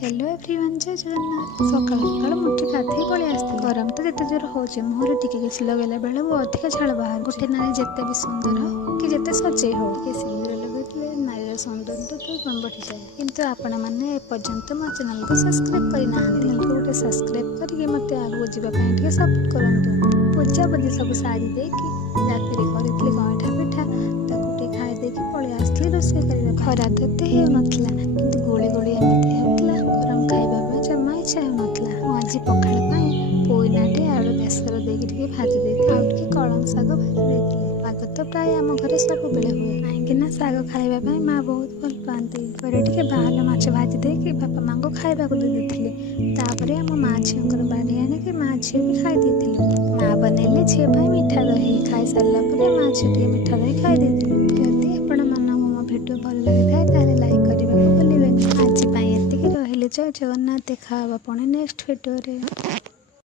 Hello everyone जय जगन्नाथ सकाल सकाल मुठी गाधे पलि आसती गरम तो जिते जोर होचे मुहर टिके किसी लगेला बेले वो अधिक झाड़ बाहर गोटे नारी जिते भी सुंदर हो कि जिते सजे हो टिके सिंदूर लगेले नारीर सौंदर्य तो कम बढ़ी जाए किंतु आपण मैंने एपर्यंत मो चैनल को सब्सक्राइब करना गोटे सब्सक्राइब करके मत आगू जावाई सपोर्ट करूँ पूजा पूजी सब सारी देकी राति करी गईठा पिठा खाई देकी पलि आसली रोषे कर खरा तो एत हो नाला कि गोली गोली एमती होता गरम खाଇବା जमा इच्छा हो आज पखाड़ पोईनाटे आलू बेसर देकी भाजी देती कलम शाग भाजी देती पाग तो प्राय आम घर सब बेले हुए कहीं शाग खाइबा माँ बहुत भल पाती टे बाहर माछ भाजी देकी बापा माँ को खाइबा दे देते आम माँ झीर बाढ़ी आणिकी माँ झी भी खाई माँ बनैले झील मीठा दही खाई सारा माँ झी मीठा दही खाई जदि आपण मानक मो भिडियो भल लगी था लाइक करने को भूलें आज जय जगन्नाथ देखा पुणी नेक्स्ट भिडियो।